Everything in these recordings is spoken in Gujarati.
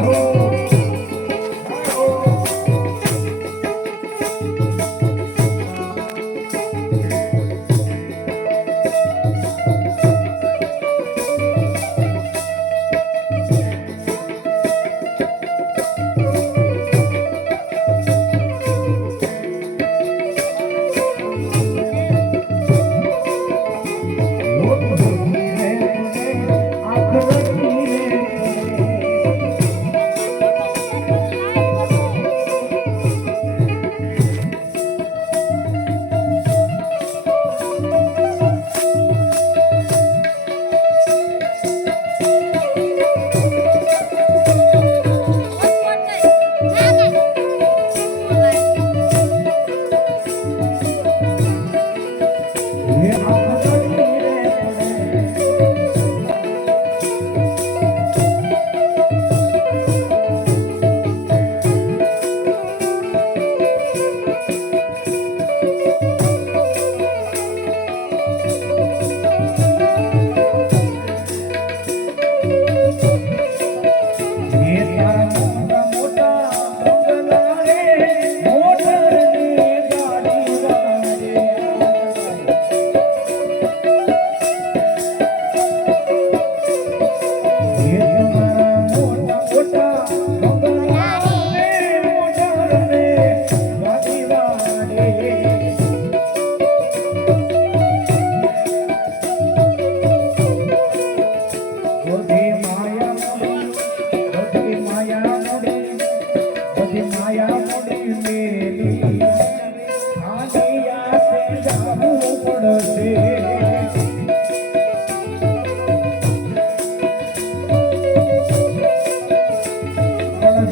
બધી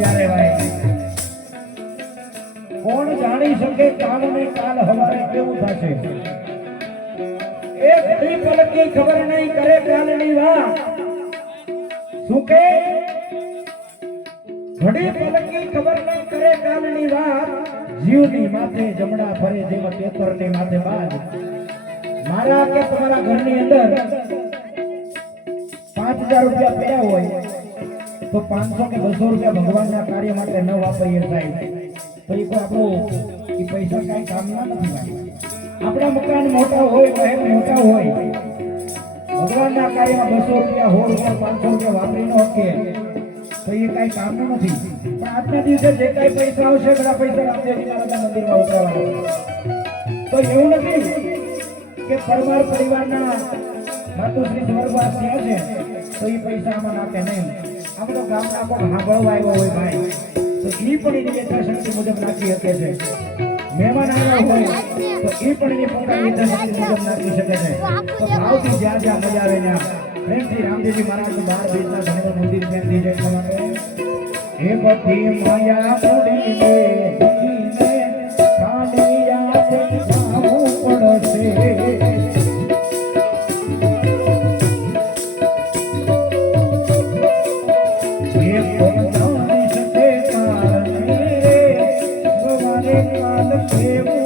જ્યારે ભાઈ કોણ જાણી શકે કાલ ને કાલ હવારે કેવું થશે? એક ઘડી પલકની ખબર નહીં કરે કાલની વાત. શું કે? ઘડી પલકની ખબર નહીં કરે કાલની વાત. જીવની માથે જમણા ફરે જેવા કેતરની માથે બાજ. મારા કે તમારા ઘરની અંદર પાંચ હજાર રૂપિયા પડ્યા હોય. તો પાંચસો કે બસો રૂપિયા ભગવાનના કાર્ય માટે ન વાપરીએ સાહેબ. તો એ કોઈ આપણું એ પૈસા કાંઈ કામના નથી આપણા મકાન મોટા હોય બહેન મોટા હોય. ભગવાનના કાર્યમાં બસો રૂપિયા હોય તો પાંચસો રૂપિયા વાપરી ન શકીએ તો એ કાંઈ કામનું નથી. પણ આજના દિવસે જે કાંઈ પૈસા આવશે, બધા પૈસા રામદેવજી મહારાજના મંદિરમાં ઉતરવાના. તો એવું નથી કે પરમાર પરિવારના માતુશ્રી સ્વર્ગવાસ થયા છે. તો એ પૈસા આમાં નાખે નહીં. તો ગામના પણ સાંભળવા આવ્યો હોય ભાઈ. તો એ પણ એની યથાશક્તિ મુજબ નાખી શકે છે. મહેમાન આવ્યા હોય, તો એ પણ એની પોતાની યથાશક્તિ મુજબ નાખી શકે છે. તો ભાવથી જ્યાં જ્યાં મજા આવે ત્યાં. પ્રેમથી રામદેવજી મહારાજ બાર દેશના ધર્મ મંદિર જાય તમારે હે પતિ માયા લે meu